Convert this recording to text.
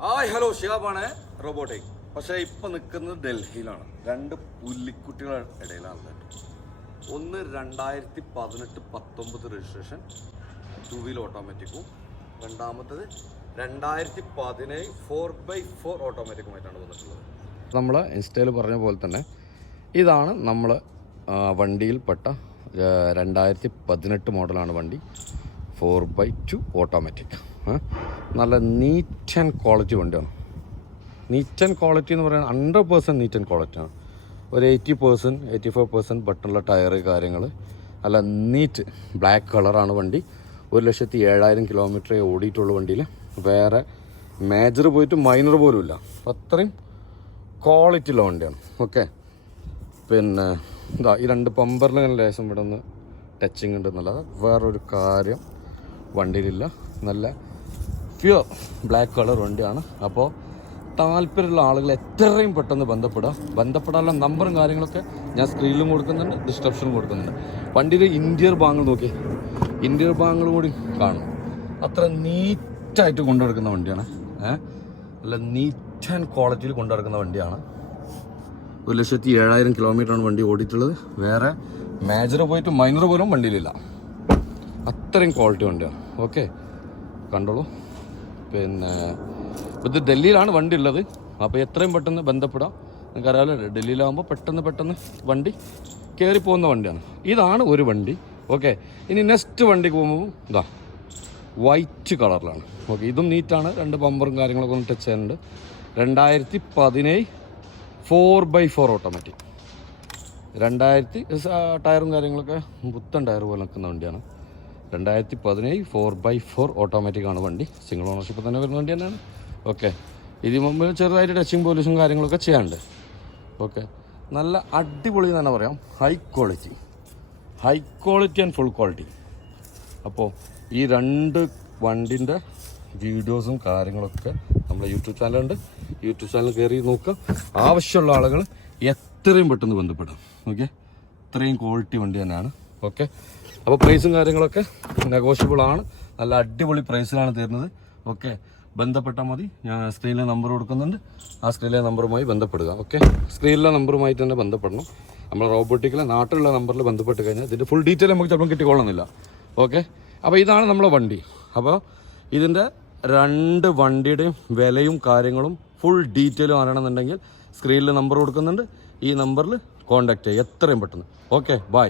Hi hello ഷിയാബാണ് robotic. പക്ഷേ ഇപ്പം നിൽക്കുന്നത് ഡൽഹിയിലാണ്. രണ്ട് പുല്ലിക്കുട്ടികളുടെ ഇടയിലാണ് കേട്ടോ. ഒന്ന് 2018-19 രജിസ്ട്രേഷൻ 2 വീൽ ഓട്ടോമാറ്റിക്കും, രണ്ടാമത്തത് 2017 4x4 ഓട്ടോമാറ്റിക്കുമായിട്ടാണ് വന്നിട്ടുള്ളത്. നമ്മൾ ഇൻസ്റ്റയിൽ പറഞ്ഞ പോലെ തന്നെ ഇതാണ് നമ്മൾ വണ്ടിയിൽപ്പെട്ട 2018 മോഡലാണ് വണ്ടി. 4x2 ഓട്ടോമാറ്റിക്, നല്ല നീറ്റ് ആൻഡ് ക്വാളിറ്റി വണ്ടിയാണ്. നീറ്റ് ആൻഡ് ക്വാളിറ്റി എന്ന് പറയുന്നത് 100% നീറ്റ് ആൻഡ് ക്വാളിറ്റിയാണ്. ഒരു 80% 85% ബട്ടുള്ള ടയറ് കാര്യങ്ങൾ, നല്ല നീറ്റ് ബ്ലാക്ക് കളറാണ് വണ്ടി. 1,07,000 കിലോമീറ്ററേ ഓടിയിട്ടുള്ള വണ്ടിയിൽ. വേറെ മേജർ പോയിട്ട് മൈനർ പോലും ഇല്ല, അത്രയും ക്വാളിറ്റിയുള്ള വണ്ടിയാണ്. ഓക്കെ, പിന്നെ ഇതാ ഈ രണ്ട് പമ്പറിലിങ്ങനെ ലേശം ഇവിടെ ഒന്ന് ടച്ചിങ് ഉണ്ട് എന്നുള്ളത്, വേറൊരു കാര്യം വണ്ടിയിലില്ല. നല്ല പ്യുവർ ബ്ലാക്ക് കളർ വണ്ടിയാണ്. അപ്പോൾ താല്പര്യമുള്ള ആളുകൾ എത്രയും പെട്ടെന്ന് ബന്ധപ്പെടാനുള്ള നമ്പറും കാര്യങ്ങളൊക്കെ ഞാൻ സ്ക്രീനിലും കൊടുക്കുന്നുണ്ട്, ഡിസ്ക്രിപ്ഷനിലും കൊടുക്കുന്നുണ്ട്. വണ്ടിയുടെ ഇൻറ്റീരിയർ ഭാഗങ്ങൾ നോക്കി, ഇൻറ്റീരിയർ ഭാഗങ്ങൾ കൂടി കാണും. അത്ര നീറ്റായിട്ട് കൊണ്ടുനടക്കുന്ന വണ്ടിയാണ്. നല്ല നീറ്റ് ആൻഡ് ക്വാളിറ്റിയിൽ കൊണ്ടുനടക്കുന്ന വണ്ടിയാണ്. 1,07,000 കിലോമീറ്ററാണ് വണ്ടി ഓടിയിട്ടുള്ളത്. വേറെ മേജർ പോയിട്ട് മൈനർ പോലും വണ്ടിയിലില്ല, അത്രയും ക്വാളിറ്റി വണ്ടിയാണ്. ഓക്കെ, കണ്ടോളൂ. പിന്നെ ഇത് ഡൽഹിയിലാണ് വണ്ടി ഉള്ളത്. അപ്പോൾ എത്രയും പെട്ടെന്ന് ബന്ധപ്പെടാം. നിങ്ങൾക്കറിയാമല്ലോ, ഡൽഹിയിലാകുമ്പോൾ പെട്ടെന്ന് വണ്ടി കയറി പോകുന്ന വണ്ടിയാണ്. ഇതാണ് ഒരു വണ്ടി. ഓക്കെ, ഇനി നെക്സ്റ്റ് വണ്ടിക്ക് പോകുമ്പോൾ ഇതാ വൈറ്റ് കളറിലാണ്. ഓക്കെ, ഇതും നീറ്റാണ്. രണ്ട് പമ്പറും കാര്യങ്ങളൊക്കെ ഒന്ന് ടച്ച് ചെയ്യാനുണ്ട്. 2017 4x4 ഓട്ടോമാറ്റിക്. 2000 ടയറും കാര്യങ്ങളൊക്കെ പുത്തൻ ടയർ പോലെ നിൽക്കുന്ന വണ്ടിയാണ്. 2017 4x4 ഓട്ടോമാറ്റിക്കാണ് വണ്ടി. സിംഗിൾ ഓണർഷിപ്പ് തന്നെ വരുന്ന വണ്ടി തന്നെയാണ്. ഓക്കെ, ഇതിന് മുമ്പ് ചെറുതായിട്ട് ടച്ചിങ് പോലീസും കാര്യങ്ങളൊക്കെ ചെയ്യാനുണ്ട്. ഓക്കെ, നല്ല അടിപൊളി എന്ന് തന്നെ പറയാം. High quality and full quality. അപ്പോൾ ഈ രണ്ട് വണ്ടിൻ്റെ വീഡിയോസും കാര്യങ്ങളൊക്കെ നമ്മുടെ യൂട്യൂബ് ചാനലുണ്ട്. യൂട്യൂബ് ചാനൽ കയറി നോക്കുക. ആവശ്യമുള്ള ആളുകൾ എത്രയും പെട്ടെന്ന് ബന്ധപ്പെടാം. ഓക്കെ, ഇത്രയും ക്വാളിറ്റി വണ്ടി തന്നെയാണ്. ഓക്കെ, അപ്പോൾ പ്രൈസും കാര്യങ്ങളൊക്കെ നെഗോഷ്യബിൾ ആണ്. നല്ല അടിപൊളി പ്രൈസിലാണ് തരുന്നത്. ഓക്കെ, ബന്ധപ്പെട്ടാൽ മതി. ഞാൻ സ്ക്രീനിലെ നമ്പർ കൊടുക്കുന്നുണ്ട്. ആ സ്ക്രീനിലെ നമ്പറുമായി ബന്ധപ്പെടുക. ഓക്കെ, സ്ക്രീനിലെ നമ്പറുമായിട്ട് തന്നെ ബന്ധപ്പെടണം. നമ്മൾ റോബോട്ടിക്കിലെ നാട്ടിലുള്ള നമ്പറിൽ ബന്ധപ്പെട്ട് കഴിഞ്ഞാൽ ഇതിൻ്റെ ഫുൾ ഡീറ്റെയിൽ നമുക്ക് ചിലപ്പം കിട്ടിക്കൊള്ളുന്നില്ല. ഓക്കെ, അപ്പോൾ ഇതാണ് നമ്മളെ വണ്ടി. അപ്പോൾ ഇതിൻ്റെ രണ്ട് വണ്ടിയുടെയും വിലയും കാര്യങ്ങളും ഫുൾ ഡീറ്റെയിലും അറിയണമെന്നുണ്ടെങ്കിൽ സ്ക്രീനിൽ നമ്പർ കൊടുക്കുന്നുണ്ട്. ഈ നമ്പറിൽ കോൺടാക്റ്റ് ചെയ്യുക എത്രയും പെട്ടെന്ന്. Okay, by.